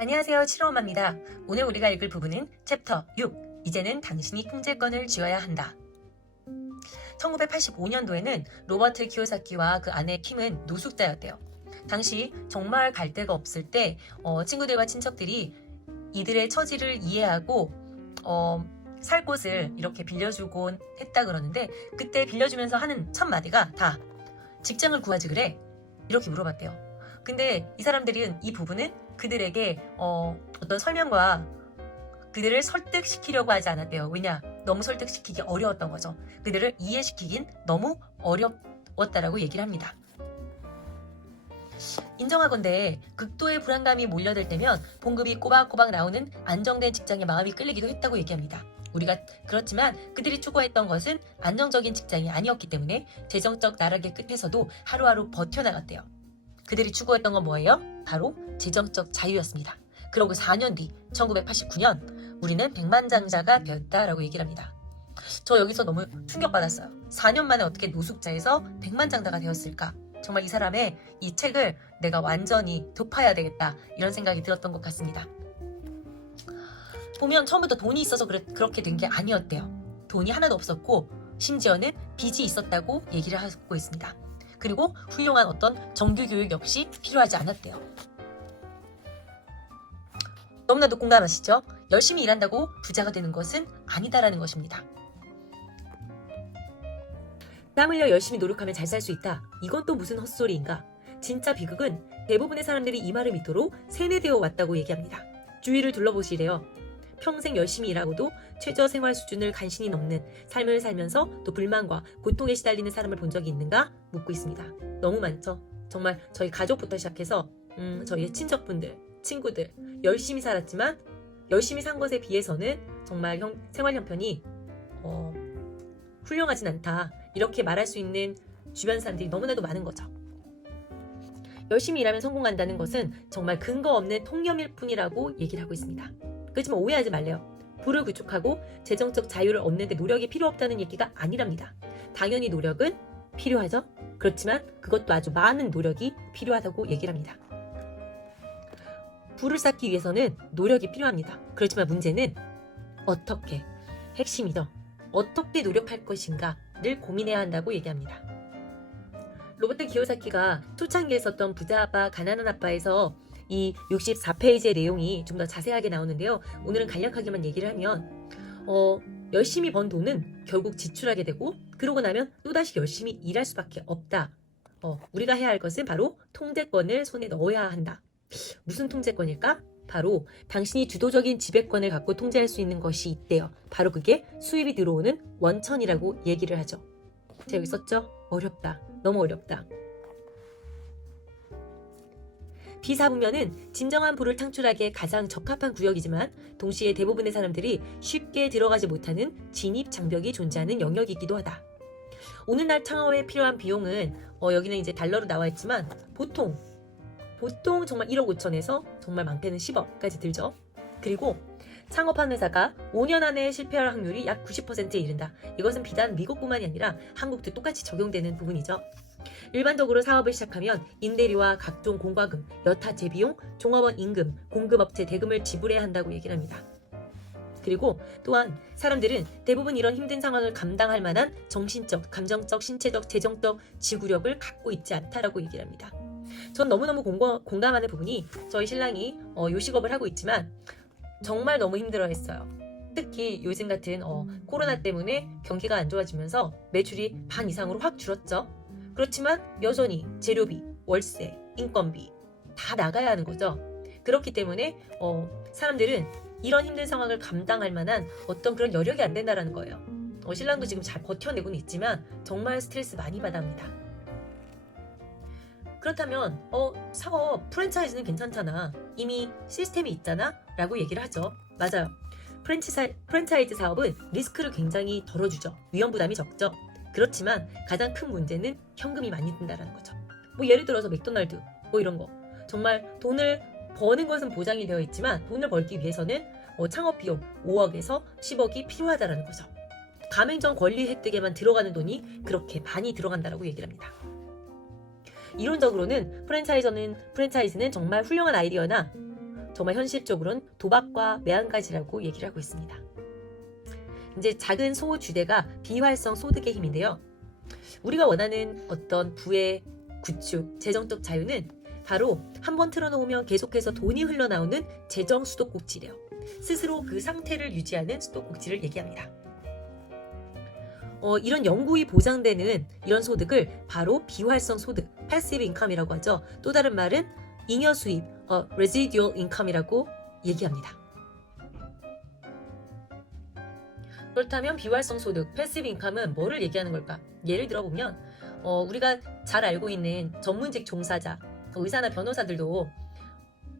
안녕하세요. 7호엄마입니다. 오늘 우리가 읽을 부분은 챕터 6. 이제는 당신이 통제권을 쥐어야 한다. 1985년도에는 로버트 키요사키와 그 아내 킴은 노숙자였대요. 당시 정말 갈 데가 없을 때 친구들과 친척들이 이들의 처지를 이해하고 살 곳을 이렇게 빌려주곤 했다 그러는데, 그때 빌려주면서 하는 첫 마디가 다 직장을 구하지 그래? 이렇게 물어봤대요. 근데 이 사람들은 이 부분은 그들에게 어떤 설명과 그들을 설득시키려고 하지 않았대요. 왜냐? 너무 설득시키기 어려웠던 거죠. 그들을 이해시키긴 너무 어려웠다라고 얘기를 합니다. 인정하건대 극도의 불안감이 몰려들 때면 봉급이 꼬박꼬박 나오는 안정된 직장에 마음이 끌리기도 했다고 얘기합니다. 그렇지만 그들이 추구했던 것은 안정적인 직장이 아니었기 때문에 재정적 나락의 끝에서도 하루하루 버텨나갔대요. 그들이 추구했던 건 뭐예요? 바로 재정적 자유였습니다. 그러고 4년 뒤 1989년 우리는 백만장자가 되었다라고 얘기를 합니다. 저 여기서 너무 충격받았어요. 4년 만에 어떻게 노숙자에서 백만장자가 되었을까? 정말 이 사람의 이 책을 내가 완전히 덮어야 되겠다, 이런 생각이 들었던 것 같습니다. 보면 처음부터 돈이 있어서 그렇게 된 게 아니었대요. 돈이 하나도 없었고 심지어는 빚이 있었다고 얘기를 하고 있습니다. 그리고 훌륭한 어떤 정규교육 역시 필요하지 않았대요. 너무나도 공감하시죠? 열심히 일한다고 부자가 되는 것은 아니다라는 것입니다. 땀 흘려 열심히 노력하면 잘 살 수 있다. 이건 또 무슨 헛소리인가? 진짜 비극은 대부분의 사람들이 이 말을 믿도록 세뇌되어 왔다고 얘기합니다. 주위를 둘러보시래요. 평생 열심히 일하고도 최저 생활 수준을 간신히 넘는 삶을 살면서 또 불만과 고통에 시달리는 사람을 본 적이 있는가? 묻고 있습니다. 너무 많죠. 정말 저희 가족부터 시작해서 저희의 친척분들, 친구들, 열심히 살았지만 열심히 산 것에 비해서는 정말 생활 형편이 훌륭하진 않다, 이렇게 말할 수 있는 주변 사람들이 너무나도 많은 거죠. 열심히 일하면 성공한다는 것은 정말 근거 없는 통념일 뿐이라고 얘기를 하고 있습니다. 그렇지만 오해하지 말래요. 부를 구축하고 재정적 자유를 얻는 데 노력이 필요 없다는 얘기가 아니랍니다. 당연히 노력은 필요하죠. 그렇지만 그것도 아주 많은 노력이 필요하다고 얘기를 합니다. 부를 쌓기 위해서는 노력이 필요합니다. 그렇지만 문제는 어떻게, 핵심이죠. 어떻게 노력할 것인가를 고민해야 한다고 얘기합니다. 로버트 키요사키가 초창기에 썼던 부자 아빠, 가난한 아빠에서 이 64페이지의 내용이 좀 더 자세하게 나오는데요. 오늘은 간략하게만 얘기를 하면 열심히 번 돈은 결국 지출하게 되고, 그러고 나면 또다시 열심히 일할 수밖에 없다. 우리가 해야 할 것은 바로 통제권을 손에 넣어야 한다. 무슨 통제권일까? 바로 당신이 주도적인 지배권을 갖고 통제할 수 있는 것이 있대요. 바로 그게 수입이 들어오는 원천이라고 얘기를 하죠. 제가 여기 썼죠? 어렵다. 너무 어렵다. 비사부면은 진정한 부를 창출하기에 가장 적합한 구역이지만 동시에 대부분의 사람들이 쉽게 들어가지 못하는 진입 장벽이 존재하는 영역이기도 하다. 오늘날 창업에 필요한 비용은 여기는 이제 달러로 나와 있지만 보통 정말 1억 5천에서 정말 많게는 10억까지 들죠. 그리고 창업한 회사가 5년 안에 실패할 확률이 약 90%에 이른다. 이것은 비단 미국뿐만이 아니라 한국도 똑같이 적용되는 부분이죠. 일반적으로 사업을 시작하면 임대료와 각종 공과금, 여타 재비용, 종업원 임금, 공급업체 대금을 지불해야 한다고 얘기를 합니다. 그리고 또한 사람들은 대부분 이런 힘든 상황을 감당할 만한 정신적, 감정적, 신체적, 재정적 지구력을 갖고 있지 않다라고 얘기를 합니다. 전 너무너무 공감하는 부분이, 저희 신랑이 요식업을 하고 있지만 정말 너무 힘들어했어요. 특히 요즘 같은 코로나 때문에 경기가 안 좋아지면서 매출이 반 이상으로 확 줄었죠. 그렇지만 여전히 재료비, 월세, 인건비 다 나가야 하는 거죠. 그렇기 때문에 사람들은 이런 힘든 상황을 감당할 만한 어떤 그런 여력이 안 된다라는 거예요. 신랑도 지금 잘 버텨내고는 있지만 정말 스트레스 많이 받아 합니다. 그렇다면 사업 프랜차이즈는 괜찮잖아, 이미 시스템이 있잖아 라고 얘기를 하죠. 맞아요. 프랜차이즈 사업은 리스크를 굉장히 덜어주죠. 위험 부담이 적죠. 그렇지만 가장 큰 문제는 현금이 많이 든다는 거죠. 예를 들어서 맥도날드 이런 거, 정말 돈을 버는 것은 보장이 되어 있지만 돈을 벌기 위해서는 창업 비용 5억에서 10억이 필요하다는 거죠. 가맹점 권리 획득에만 들어가는 돈이 그렇게 많이 들어간다고 얘기를 합니다. 이론적으로는 프랜차이즈는 정말 훌륭한 아이디어나 정말 현실적으로는 도박과 매한가지라고 얘기를 하고 있습니다. 이제 작은 소주대가 비활성 소득의 힘인데요. 우리가 원하는 어떤 부의 구축, 재정적 자유는 바로 한번 틀어놓으면 계속해서 돈이 흘러나오는 재정 수도꼭지래요. 스스로 그 상태를 유지하는 수도꼭지를 얘기합니다. 이런 영구히 보장되는 이런 소득을 바로 비활성 소득, 패시브 인컴이라고 하죠. 또 다른 말은 잉여 수입, residual income이라고 얘기합니다. 그렇다면 비활성 소득, 패시브 인컴은 뭐를 얘기하는 걸까? 예를 들어 보면 우리가 잘 알고 있는 전문직 종사자, 의사나 변호사들도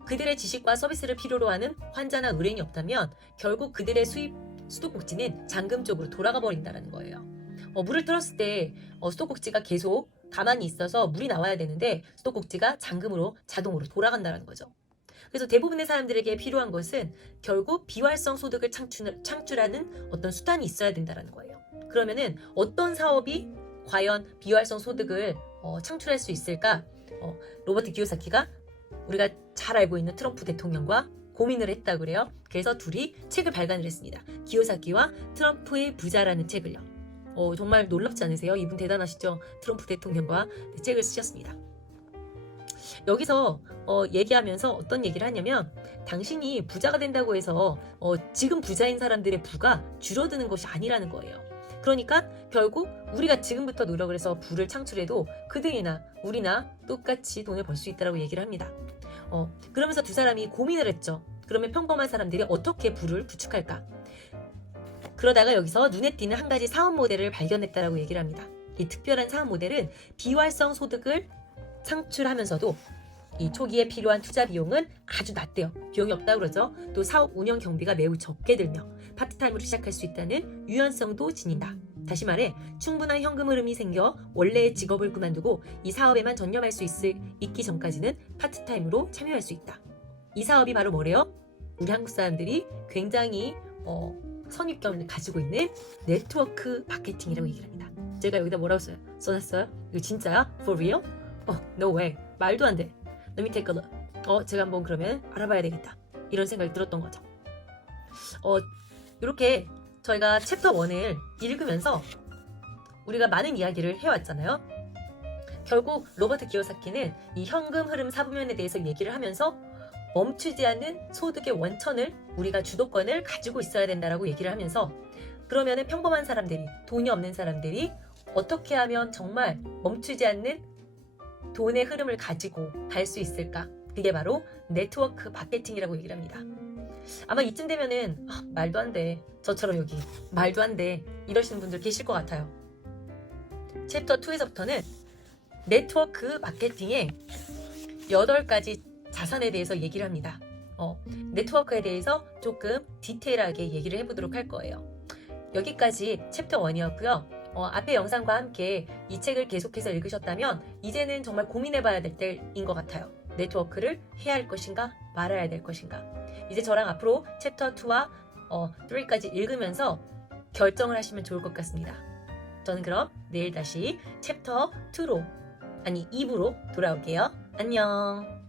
그들의 지식과 서비스를 필요로 하는 환자나 의뢰인이 없다면 결국 그들의 수입 수도꼭지는 잔금 쪽으로 돌아가 버린다는 거예요. 물을 틀었을 때 수도꼭지가 계속 가만히 있어서 물이 나와야 되는데 수도꼭지가 잔금으로 자동으로 돌아간다는 거죠. 그래서 대부분의 사람들에게 필요한 것은 결국 비활성 소득을 창출하는 어떤 수단이 있어야 된다는 거예요. 그러면은 어떤 사업이 과연 비활성 소득을 창출할 수 있을까? 로버트 기요사키가 우리가 잘 알고 있는 트럼프 대통령과 고민을 했다고 그래요. 그래서 둘이 책을 발간을 했습니다. 기요사키와 트럼프의 부자라는 책을요. 정말 놀랍지 않으세요? 이분 대단하시죠? 트럼프 대통령과 책을 쓰셨습니다. 여기서 얘기하면서 어떤 얘기를 하냐면 당신이 부자가 된다고 해서 지금 부자인 사람들의 부가 줄어드는 것이 아니라는 거예요. 그러니까 결국 우리가 지금부터 노력을 해서 부를 창출해도 그들이나 우리나 똑같이 돈을 벌 수 있다고 얘기를 합니다. 그러면서 두 사람이 고민을 했죠. 그러면 평범한 사람들이 어떻게 부를 구축할까? 그러다가 여기서 눈에 띄는 한 가지 사업 모델을 발견했다라고 얘기를 합니다. 이 특별한 사업 모델은 비활성 소득을 창출하면서도 이 초기에 필요한 투자 비용은 아주 낮대요. 비용이 없다고 그러죠. 또 사업 운영 경비가 매우 적게 들며 파트타임으로 시작할 수 있다는 유연성도 지닌다. 다시 말해 충분한 현금 흐름이 생겨 원래의 직업을 그만두고 이 사업에만 전념할 수 있기 전까지는 파트타임으로 참여할 수 있다. 이 사업이 바로 뭐래요? 우리 한국 사람들이 굉장히 선입견을 가지고 있는 네트워크 마케팅이라고 얘기를 합니다. 제가 여기다 뭐라고 써놨어요? 이거 진짜야? For real? No way. 말도 안 돼. Let me take a look. 제가 한번 그러면 알아봐야 되겠다. 이런 생각이 들었던 거죠. 이렇게 저희가 챕터 1을 읽으면서 우리가 많은 이야기를 해왔잖아요. 결국 로버트 기요사키는 이 현금 흐름 사부면에 대해서 얘기를 하면서 멈추지 않는 소득의 원천을 우리가 주도권을 가지고 있어야 된다라고 얘기를 하면서 그러면은 평범한 사람들이 돈이 없는 사람들이 어떻게 하면 정말 멈추지 않는 돈의 흐름을 가지고 갈 수 있을까? 그게 바로 네트워크 마케팅이라고 얘기를 합니다. 아마 이쯤 되면은 말도 안 돼. 저처럼 여기 말도 안 돼. 이러시는 분들 계실 것 같아요. 챕터 2에서부터는 네트워크 마케팅의 8가지 자산에 대해서 얘기를 합니다. 네트워크에 대해서 조금 디테일하게 얘기를 해보도록 할 거예요. 여기까지 챕터 1이었고요. 앞의 영상과 함께 이 책을 계속해서 읽으셨다면 이제는 정말 고민해봐야 될 때인 것 같아요. 네트워크를 해야 할 것인가 말아야 될 것인가. 이제 저랑 앞으로 챕터 2와 3까지 읽으면서 결정을 하시면 좋을 것 같습니다. 저는 그럼 내일 다시 챕터 2로 2부로 돌아올게요. 안녕.